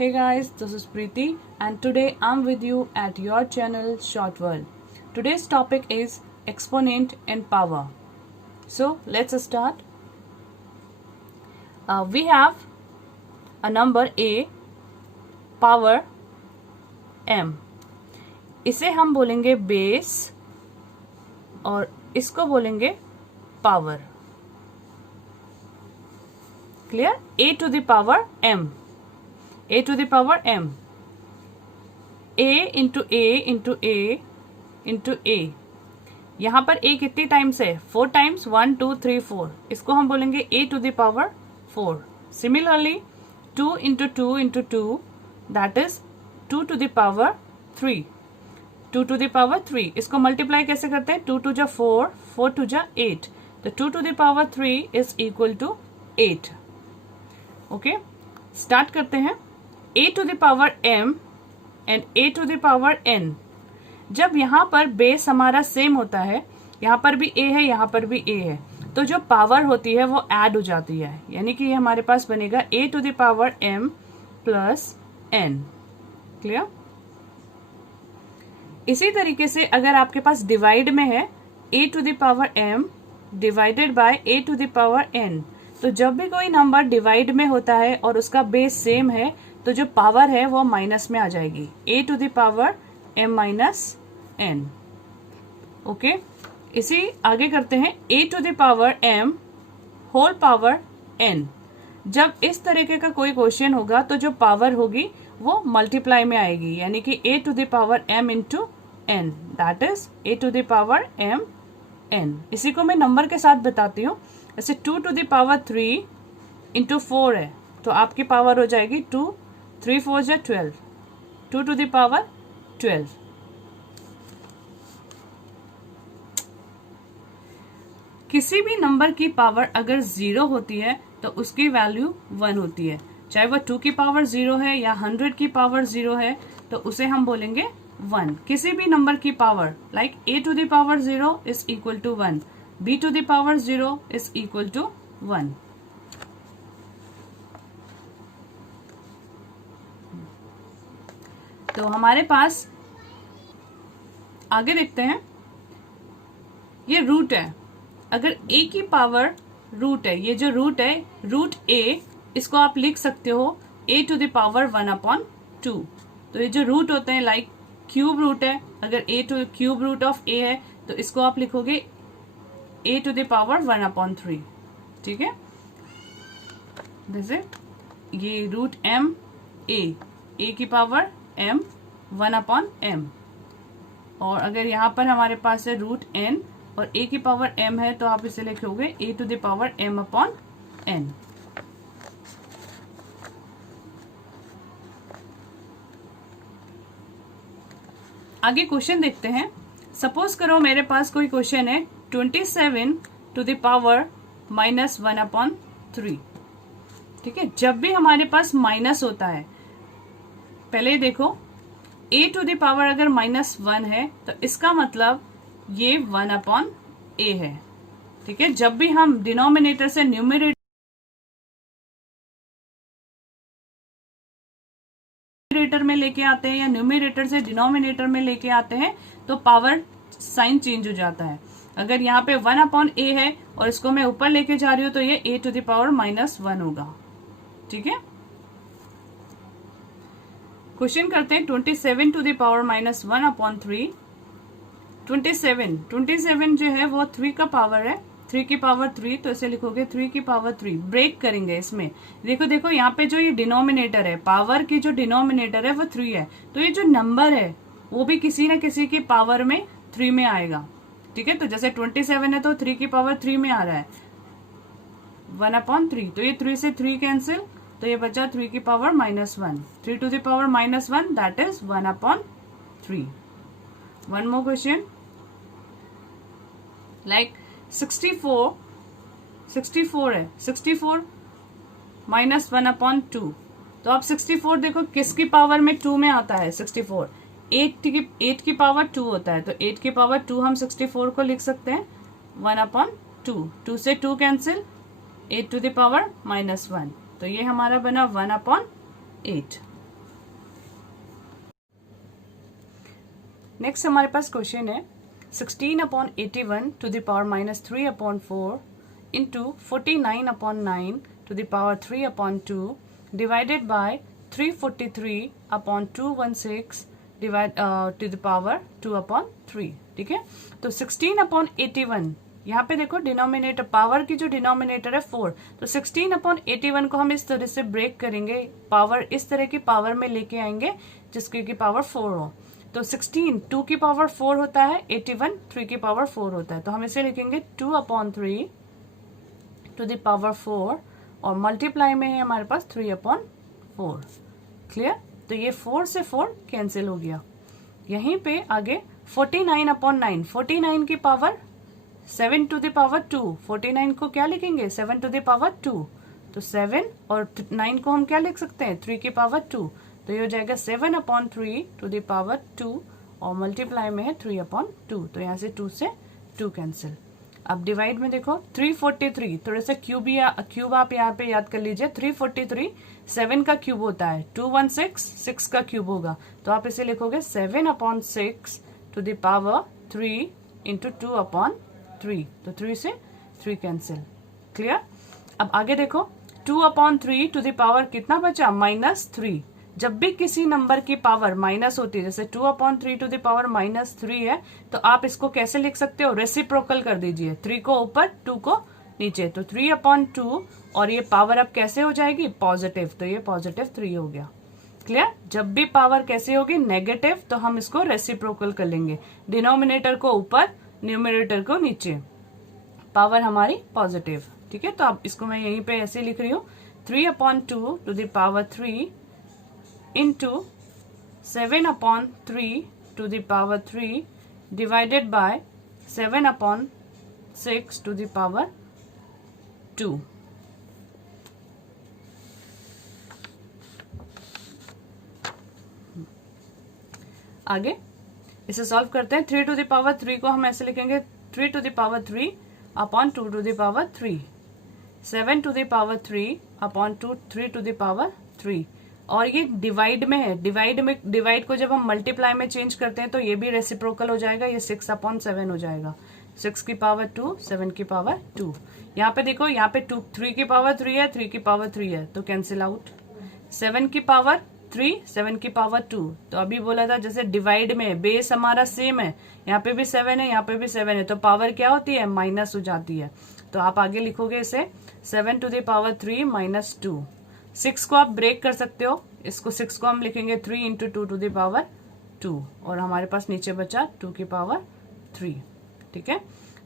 Hey guys, this is Preeti and today I'm with you at your channel Short World. Today's topic is exponent and power. So let's start. We have a number a power m. इसे हम बोलेंगे base और इसको बोलेंगे power. Clear? a to the power m. a to the power m. a into a into a into a. यहां पर a कितनी times है? 4 टाइम्स. 1 2 3 4. इसको हम बोलेंगे a to the power 4. Similarly 2 into 2 into 2 that is 2 to the power 3. 2 to the power 3. इसको multiply कैसे करते हैं? 2 to जा 4, 4 to जा 8. तो 2 to the power 3 is equal to 8. Okay, start करते हैं. a to the power m and a to the power n. जब यहाँ पर बेस हमारा सेम होता है, यहाँ पर भी a है, यहाँ पर भी a है, तो जो पावर होती है वो ऐड हो जाती है. यानी कि ये हमारे पास बनेगा a to the power m plus n. Clear? इसी तरीके से अगर आपके पास डिवाइड में है a to the power m divided by a to the power n, तो जब भी कोई नंबर डिवाइड में होता है और उसका बेस सेम है तो जो पावर है वो माइनस में आ जाएगी. a to the power m minus n. Okay, इसी आगे करते हैं. a to the power m whole power n. जब इस तरीके का कोई क्वेश्चन होगा तो जो पावर होगी वो मल्टीप्लाई में आएगी, यानी कि a to the power m into n, that is a to the power m n. इसी को मैं नंबर के साथ बताती हूँ. ऐसे 2 to the power 3 into 4 है तो आपकी पावर हो जाएगी 2, 3 4 जा 12, 2 to the power 12. किसी भी नंबर की पावर अगर 0 होती है तो उसकी वैल्यू 1 होती है. चाहे वह 2 की पावर 0 है या 100 की पावर 0 है तो उसे हम बोलेंगे 1. किसी भी नंबर की power like a to the power 0 is equal to 1, b to the power 0 is equal to 1. तो हमारे पास आगे देखते हैं. ये रूट है. अगर a की पावर रूट है, ये जो रूट है रूट a, इसको आप लिख सकते हो a to the power 1/2. तो ये जो रूट होते हैं लाइक क्यूब रूट है. अगर a to cube root of a है तो इसको आप लिखोगे a to the power 1/3. ठीक है, जैसे ये रूट m a की पावर m 1/m. और अगर यहाँ पर हमारे पास है रूट n और a की पावर m है तो आप इसे लिखोगे a to the power m/n. आगे क्वेश्चन देखते हैं. सपोज करो मेरे पास कोई क्वेश्चन है 27 to the power -1/3. ठीक है, जब भी हमारे पास माइनस होता है, पहले देखो a to the power अगर -1 है तो इसका मतलब ये 1/a है. ठीक है, जब भी हम डिनोमिनेटर से न्यूमरेटर में लेके आते हैं या न्यूमरेटर से डिनोमिनेटर में लेके आते हैं तो पावर साइन चेंज हो जाता है. अगर यहाँ पे 1/a है और इसको मैं ऊपर लेके जा रही हूं तो ये a to the power -1 होगा. ठीक है, क्वेश्चन करते हैं. 27 to the power -1/3. 27 जो है वो 3 का पावर है. 3 की पावर 3 तो इसे लिखोगे 3 की पावर 3. ब्रेक करेंगे इसमें. देखो यहाँ पे जो ये डिनोमिनेटर है, पावर की जो डिनोमिनेटर है वो 3 है, तो ये जो नंबर है वो भी किसी न किसी की पावर में 3 में आएगा. ठीक है, तो जैसे 27 है तो 3 की पावर 3 में आ रहा है 1/3. तो ये 3 से 3 कैंसिल, तो ये बचा 3 की power -1. 3 to the power -1 that is 1/3. One more question like 64 है. 64 -1/2. तो आप 64 देखो किसकी पावर में 2 में आता है. 64 8 की पावर 2 होता है, तो 8 की पावर 2 हम 64 को लिख सकते हैं 1/2. 2 से 2 कैंसिल, 8 to the power -1. तो ये हमारा बना 1/8. नेक्स्ट हमारे पास क्वेश्चन है 16/81 to the power -3/4 into 49/9 to the power 3/2 divided by 343/216 divide to the power 2/3। ठीक है, तो 16/81 यहाँ पे देखो डिनोमिनेटर, पावर की जो डिनोमिनेटर है 4, तो 16/81 को हम इस तरह से ब्रेक करेंगे, पावर इस तरह की पावर में लेके आएंगे जिसकी की पावर 4 हो। तो 16 2 की पावर 4 होता है, 81 3 की पावर 4 होता है, तो हम इसे लिखेंगे 2/3 टू द पावर 4 और मल्टीप्लाई में है हमारे पास 3/4। क्लियर, तो ये 4 से 4 कैंसिल हो गया। यहीं पे आगे 49/9, 49 की पावर 7 टू द पावर 2, 49 को क्या लिखेंगे 7 टू द पावर 2, तो 7 और 9 को हम क्या लिख सकते हैं 3 की पावर 2, तो ये हो जाएगा 7/3 टू द पावर 2 और मल्टीप्लाई में है 3/2, तो यहाँ से 2 से 2 कैंसिल। अब डिवाइड में देखो 343, थोड़ा सा क्यूब आप यहाँ पे याद कर लीजिए, 343 7 का क्यूब होता है, 216 6 का क्यूब होगा, तो आप इसे लिखोगे 7/6 टू द पावर 3 इंटू 2/3, तो 3 से 3 कैंसिल। क्लियर, अब आगे देखो 2/3 टू द पावर कितना बचा -3। जब भी किसी नंबर की पावर माइनस होती है, जैसे 2/3 टू द पावर -3 है, तो आप इसको कैसे लिख सकते हो, रेसिप्रोकल कर दीजिए, 3 को ऊपर 2 को नीचे, तो 3/2 और ये पावर अब कैसे हो जाएगी पॉजिटिव, तो ये +3 हो गया। क्लियर, जब भी पावर कैसे होगी नेगेटिव, तो हम इसको रेसिप्रोकल कर लेंगे, डिनोमिनेटर को ऊपर न्यूमरेटर को नीचे, पावर हमारी पॉजिटिव। ठीक है, तो अब इसको मैं यहीं पे ऐसे लिख रही हूँ 3/2 to the power 3 into 7/3 to the power 3 divided by 7/6 to the power 2। आगे इसे सॉल्व करते हैं। 3 टू द पावर 3 को हम ऐसे लिखेंगे 3 to the power 3 upon 2 to the power 3, 7 to the power 3 upon 3 to the power 3, और ये डिवाइड में है, डिवाइड को जब हम मल्टीप्लाई में चेंज करते हैं तो ये भी रेसिप्रोकल हो जाएगा, ये 6/7 हो जाएगा, 6 की पावर 2 7 की पावर 2। यहाँ पे देखो, यहाँ पे 3 की पावर 3 है, 3 की पावर 3 है, तो कैंसिल आउट। 7 की पावर 3 7 की पावर 2, तो अभी बोला था जैसे डिवाइड में बेस हमारा सेम है, यहाँ पे भी 7 है, यहाँ पे भी 7 है, तो पावर क्या होती है माइनस हो जाती है, तो आप आगे लिखोगे इसे 7 टू द पावर 3 -2। 6 को आप ब्रेक कर सकते हो, इसको 6 को हम लिखेंगे 3 इंटू 2 टू द पावर 2 और हमारे पास नीचे बचा 2 की पावर 3। ठीक है,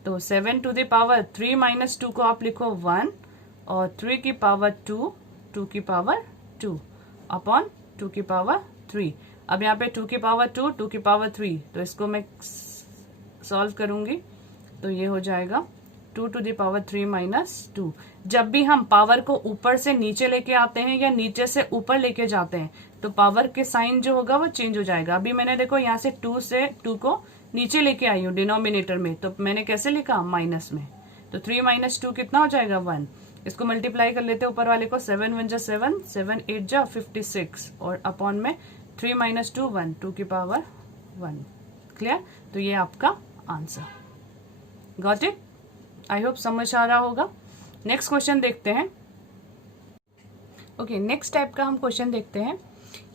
तो 7 टू द पावर 3 -2 को आप लिखो 1 और 3 की पावर 2 2 की पावर 2 अपॉन 2 की पावर 3। अब यहाँ पे 2 की पावर 2 2 की पावर 3, तो इसको मैं सॉल्व करूंगी, तो ये हो जाएगा 2 टू द पावर 3 -2। जब भी हम पावर को ऊपर से नीचे लेके आते हैं या नीचे से ऊपर लेके जाते हैं, तो पावर के साइन जो होगा वो चेंज हो जाएगा। अभी मैंने देखो यहाँ से 2 को नीचे लेके आई हूँ डिनोमिनेटर में, तो मैंने कैसे लिखा माइनस में, तो 3 -2 कितना हो जाएगा 1। इसको मल्टीप्लाई कर लेते हैं ऊपर वाले को, 7 1 जा 7 7 8 जा 56 और अपॉन में 3 -2 1 2 की पावर 1। क्लियर, तो ये आपका answer. Got it, I hope समझ आ रहा होगा। नेक्स्ट क्वेश्चन देखते हैं। ओके, नेक्स्ट टाइप का हम क्वेश्चन देखते हैं।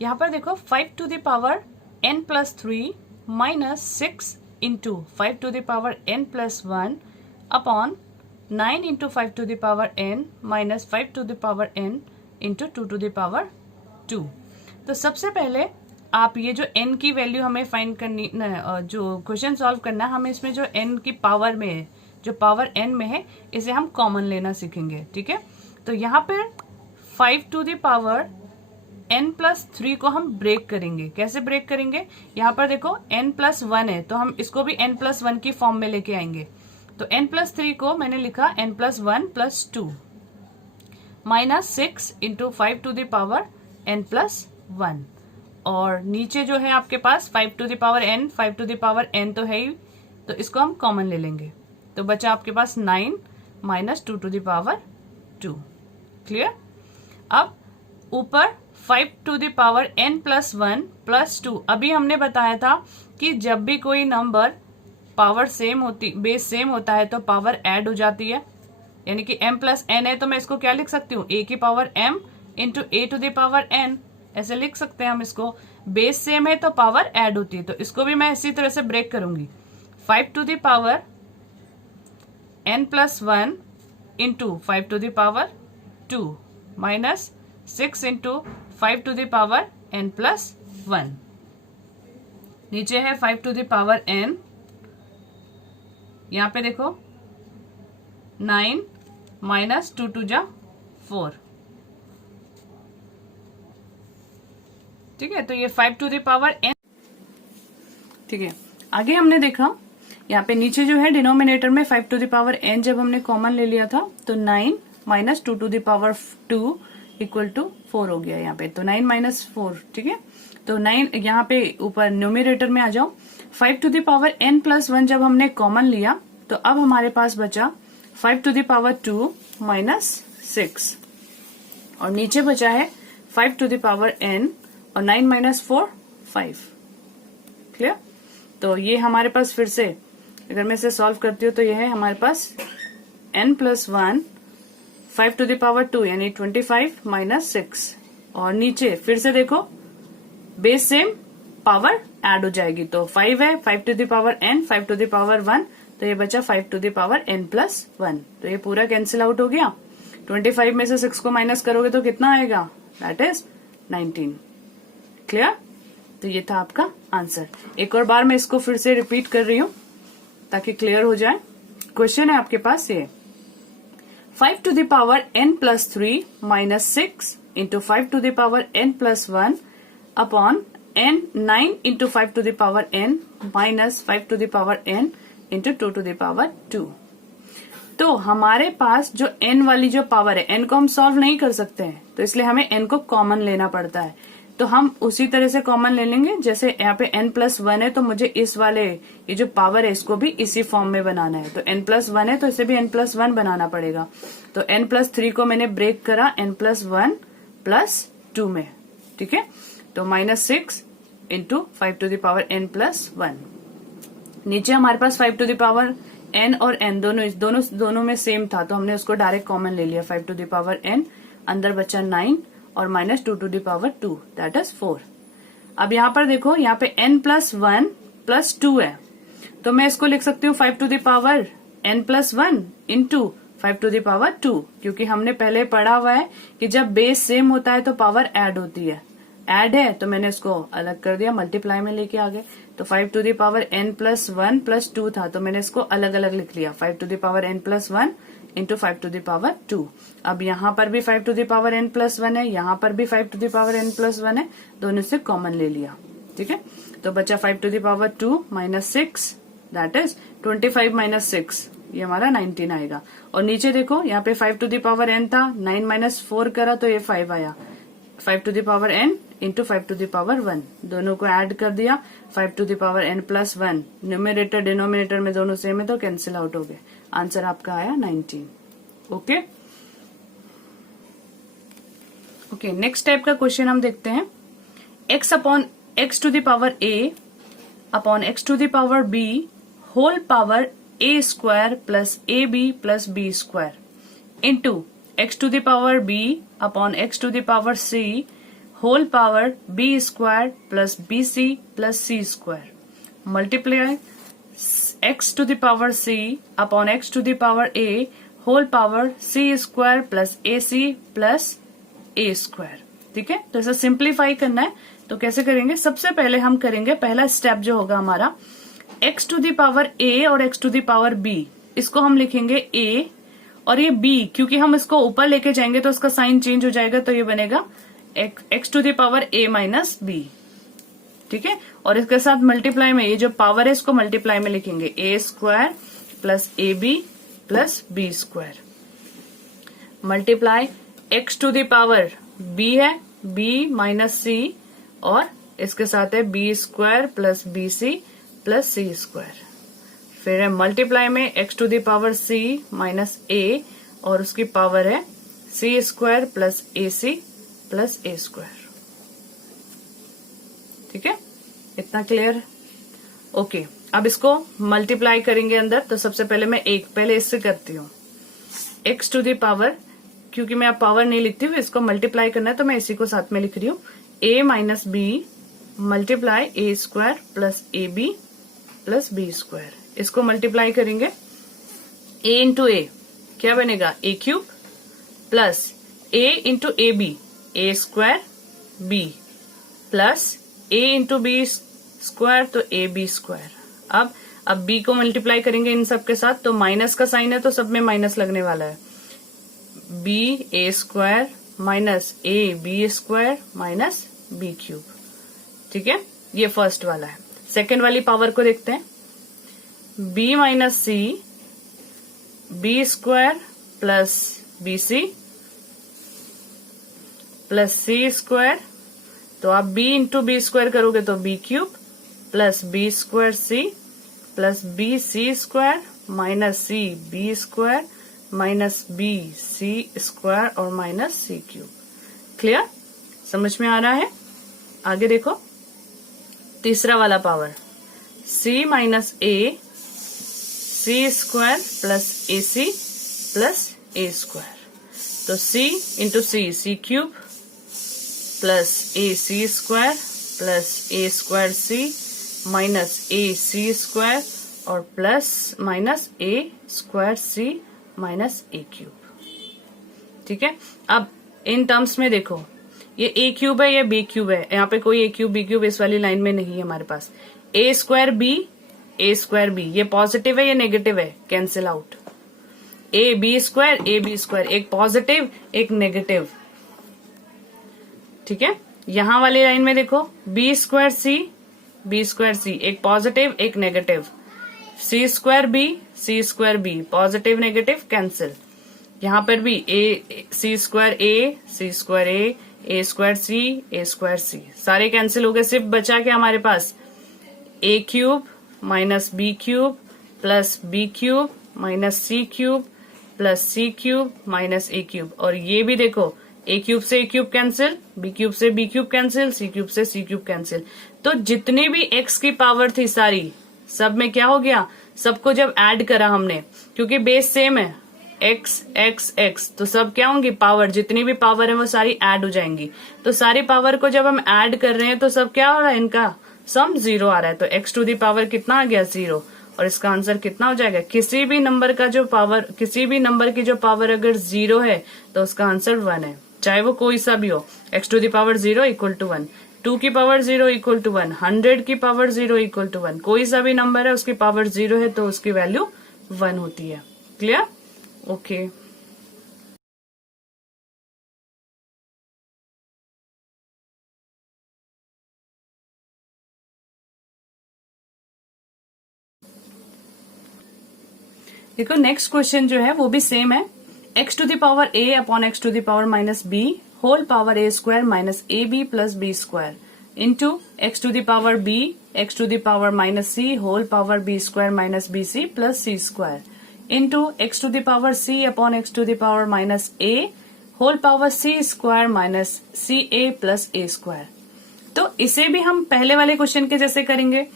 यहाँ पर देखो 5 to the power n+3 -6 into 5 to the power n+1 upon 9 into 5 to the power n minus 5 to the power n into 2 to the power 2। तो सबसे पहले आप ये जो n की वैल्यू हमें फाइंड करनी, जो क्वेश्चन सॉल्व करना है, हमें इसमें जो n की पावर में है, जो पावर n में है, इसे हम कॉमन लेना सीखेंगे। ठीक है, तो यहाँ पर 5 टू द पावर n+3 को हम ब्रेक करेंगे। कैसे ब्रेक करेंगे, यहाँ पर देखो n+1 है, तो हम इसको भी n+1 की फॉर्म में लेके आएंगे। तो n+3 को मैंने लिखा n+1 + 2 -6 into 5 to the power n+1, और नीचे जो है आपके पास 5 to the power n 5 to the power n तो है ही, तो इसको हम कॉमन ले लेंगे, तो बचा आपके पास 9 - 2 टू द पावर 2। क्लियर, अब ऊपर 5 टू द पावर n+1 + 2, अभी हमने बताया था कि जब भी कोई नंबर पावर सेम होती, बेस सेम होता है तो पावर ऐड हो जाती है। यानी कि m प्लस एन है तो मैं इसको क्या लिख सकती हूँ, a की पावर m into a to the power n, ऐसे लिख सकते हैं हम इसको। बेस सेम है तो पावर ऐड होती है, तो इसको भी मैं इसी तरह से ब्रेक करूंगी। 5 to the power n plus 1 into 5 to the power 2 minus 6 into 5 to the power n plus 1। नीचे है 5 टू द पावर n, यहां पे देखो 9 माइनस 2 टू जा 4, ठीक है। तो ये 5 टू द पावर n, ठीक है। आगे हमने देखा यहाँ पे नीचे जो है डिनोमिनेटर में 5 टू द पावर n जब हमने कॉमन ले लिया था तो 9 minus 2 to the power 2 equal to 4 हो गया यहाँ पे, तो 9 माइनस 4, ठीक है। तो 9 यहाँ पे ऊपर न्यूमिनेटर में आ जाओ। 5 to the power n plus 1 जब हमने कॉमन लिया तो अब हमारे पास बचा 5 टू द पावर 2 माइनस 6, और नीचे बचा है 5 टू द पावर n और 9 माइनस 4 5। क्लियर? तो ये हमारे पास फिर से अगर मैं इसे सॉल्व करती हूँ तो ये है हमारे पास n plus 1 5 to the power 2 यानी 25 माइनस 6, और नीचे फिर से देखो बेस सेम पावर ऐड हो जाएगी, तो 5 है 5 to the power n 5 to the power 1, तो ये बचा 5 to the power n plus 1, तो ये पूरा कैंसिल आउट हो गया। 25 में से 6 को माइनस करोगे तो कितना आएगा, दैट इज 19। क्लियर? तो ये था आपका आंसर। एक और बार मैं इसको फिर से रिपीट कर रही हूँ ताकि क्लियर हो जाए। क्वेश्चन है आपके पास ये 5 to the power n plus 3 minus 6 into 5 to the power n plus 1 upon n 9 into 5 to the power n minus 5 to the power n into 2 to the power 2। तो हमारे पास जो n वाली जो पावर है, n को हम solve नहीं कर सकते हैं, तो इसलिए हमें n को कॉमन लेना पड़ता है। तो हम उसी तरह से कॉमन ले लेंगे, जैसे यहाँ पे n प्लस 1 है तो मुझे इस वाले ये जो पावर है इसको भी इसी फॉर्म में बनाना है, तो n प्लस 1 है तो इसे भी n प्लस 1 बनाना पड़ेगा। तो n प्लस 3 को मैंने ब्रेक करा n प्लस 1 प्लस 2 में, ठीक है। तो minus 6 into 5 to the power n plus 1। नीचे हमारे पास 5 टू द पावर n और n दोनों में सेम था, तो हमने उसको डायरेक्ट कॉमन ले लिया। 5 टू द पावर n, अंदर बचा 9 और minus 2 to the power 2 that is 4। अब यहाँ पर देखो, यहाँ पे n प्लस 1 प्लस 2 है, तो मैं इसको लिख सकती हूँ 5 to the power n plus 1 into 5 to the power 2, क्योंकि हमने पहले पढ़ा हुआ है कि जब बेस सेम होता है तो पावर ऐड होती है। ऐड है तो मैंने इसको अलग कर दिया, मल्टीप्लाई में लेके आ गए। तो 5 to the power n plus 1 plus 2 था, तो मैंने इसको अलग अलग लिख लिया, 5 to the power n plus 1 into 5 to the power 2। अब यहाँ पर भी 5 to the power n plus 1 है, यहाँ पर भी 5 to the power n plus 1 है, दोनों से कॉमन ले लिया, ठीक है। तो बचा 5 to the power 2 minus 6 that is 25 minus 6, ये हमारा 19 आएगा। और नीचे देखो, यहाँ पे 5 टू द पावर n था, 9 माइनस 4 करा तो ये 5 आया। 5 to the power n into 5 to the power 1, दोनों को ऐड कर दिया, 5 to the power n plus 1, numerator denominator में दोनों सेम है तो कैंसिल आउट हो गए। आंसर आपका आया 19। ओके ओके, नेक्स्ट टाइप का क्वेश्चन हम देखते हैं। x upon x to the power a upon x to the power b whole power a square plus ab plus b square into x to the power b upon x to the power c whole power b square plus bc plus c square multiply x to the power c upon x to the power a whole power c square plus ac plus a square, ठीक है। तो इसे simplify करना है, तो कैसे करेंगे? सबसे पहले हम करेंगे, पहला स्टेप जो होगा हमारा x to the power a और x to the power b, इसको हम लिखेंगे a और ये b, क्योंकि हम इसको ऊपर लेके जाएंगे तो उसका साइन चेंज हो जाएगा, तो ये बनेगा x to the power a minus b, ठीक है। और इसके साथ मल्टीप्लाई में ये जो पावर है इसको मल्टीप्लाई में लिखेंगे, a square plus ab plus b square multiply x to the power b है b माइनस c, और इसके साथ है b square plus bc plus c square, फिर है मल्टीप्लाई में x to the power c minus a और उसकी पावर है c square plus ac plus a square, ठीक है। इतना क्लियर? ओके, अब इसको मल्टीप्लाई करेंगे अंदर। तो सबसे पहले मैं पहले इससे करती हूँ, x टू द पावर, क्योंकि मैं अब पावर नहीं लिखती हूँ, इसको मल्टीप्लाई करना है तो मैं इसी को साथ में लिख रही हूँ, a minus b multiply a square plus a b plus b square. इसको मल्टीप्लाई करेंगे, a इंटू ए क्या बनेगा, a cube plus a into a b a square b plus a into b square तो a b square. अब b को multiply करेंगे इन सब के साथ, तो माइनस का साइन है तो सब में माइनस लगने वाला है, b a square minus a b square minus b cube. ठीक है, ये फर्स्ट वाला है। सेकेंड वाली पावर को देखते हैं, b minus c b square plus b c plus c square, तो आप b इंटू बी स्क्वायर करोगे तो b cube plus b square c plus b c square minus c b square minus b c square और minus c cube. Clear, समझ में आ रहा है? आगे देखो, तीसरा वाला power, c minus a c square plus a c plus a square, तो c into C cube plus a c square plus a square C minus a c square और plus minus A square C minus a cube. ठीक है, अब in terms में देखो, ये ए cube है, ये बी क्यूब है, यहाँ पे कोई ए क्यूब बी क्यूब इस वाली लाइन में नहीं है हमारे पास। ए स्क्वायर बी, ये पॉजिटिव है, ये नेगेटिव है, cancel out. A b square, एक पॉजिटिव एक नेगेटिव। ठीक है, यहां वाली लाइन में देखो, बी स्क्वायर सी, एक पॉजिटिव एक negative, C square B, positive negative cancel. यहां पर भी ए सी स्क्वायर ए स्क्वायर सी, सारे कैंसिल हो गए, सिर्फ बचा क्या हमारे पास, a cube minus b cube plus b cube minus c cube plus c cube minus a cube. और ये भी देखो, ए क्यूब से a cube cancel, b cube से b cube cancel, c cube से सी क्यूब कैंसिल। तो जितनी भी एक्स की पावर थी सारी, सब में क्या हो गया, सबको जब ऐड करा हमने, क्योंकि बेस सेम है, एक्स एक्स एक्स, तो सब क्या होंगी, पावर, जितनी भी पावर है वो सारी ऐड हो जाएंगी। तो सारी पावर को जब हम ऐड कर रहे हैं तो सब क्या हो रहा है, इनका सम 0 आ रहा है। तो एक्स टू दी पावर कितना आ गया, 0। और इसका आंसर कितना हो जाएगा, किसी भी नंबर की जो पावर अगर 0 है तो उसका आंसर 1 है, चाहे वो कोई सा भी हो। X to the power 0 equal to 1, 2 की पावर 0 इक्वल टू 1, 100 की पावर 0 इक्वल टू 1, कोई सा भी नंबर है उसकी पावर 0 है तो उसकी वैल्यू 1 होती है। Clear, okay. देखो नेक्स्ट क्वेश्चन जो है वो भी सेम है, x to the power a upon x to the power minus b whole power a square minus a b plus b square into x to the power b x to the power minus c whole power b square minus b c plus c square into x to the power c upon x to the power minus a whole power c square minus c a plus a square. तो इसे भी हम पहले वाले question के जैसे करेंगे,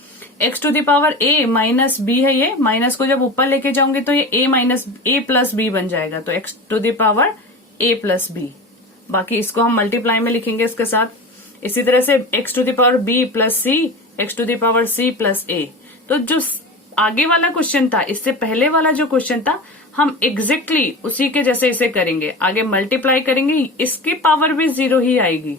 x to the power a minus b है, ये माइनस को जब ऊपर लेके जाऊंगे तो ये a minus a plus b बन जाएगा, तो x to the power a plus b. बाकी इसको हम मल्टीप्लाई में लिखेंगे इसके साथ। इसी तरह से x to the power b plus c, x to the power c plus a। तो जो आगे वाला क्वेश्चन था, इससे पहले वाला जो क्वेश्चन था, हम एग्जैक्टली उसी के जैसे इसे करेंगे, आगे मल्टीप्लाई करेंगे, इसकी पावर भी 0 ही आएगी।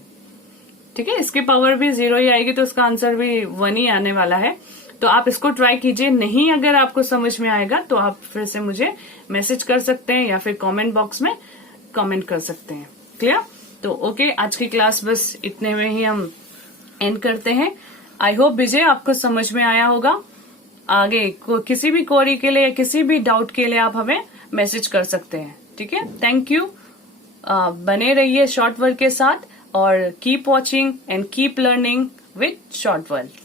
ठीक है, इसकी पावर भी 0 ही आएगी, तो इसका आंसर भी 1 ही आने वाला है। तो आप इसको ट्राई कीजिए, नहीं अगर आपको समझ में आएगा तो आप फिर से मुझे मैसेज कर सकते हैं या फिर कमेंट बॉक्स में कमेंट कर सकते हैं। क्लियर? तो ओके, आज की क्लास बस इतने में ही हम एंड करते हैं। आई होप विजय आपको समझ में आया होगा। आगे किसी भी क्वेरी के लिए या किसी भी डाउट के लिए आप हमें मैसेज कर सकते हैं। ठीक है, थैंक यू। बने रहिए शॉर्ट वर्ल्ड के साथ और keep watching and keep learning with short world.